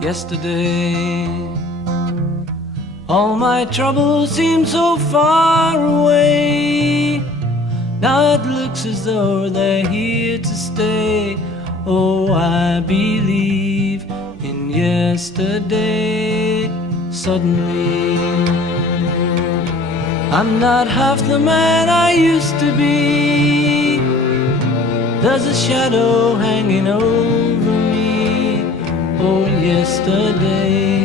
yesterday. All my troubles seem so far away. Now it looks as though they're here to stay. Oh, I believe in yesterday. Suddenly, I'm not half the man I used to be. There's a shadow hanging over me. Oh, yesterday.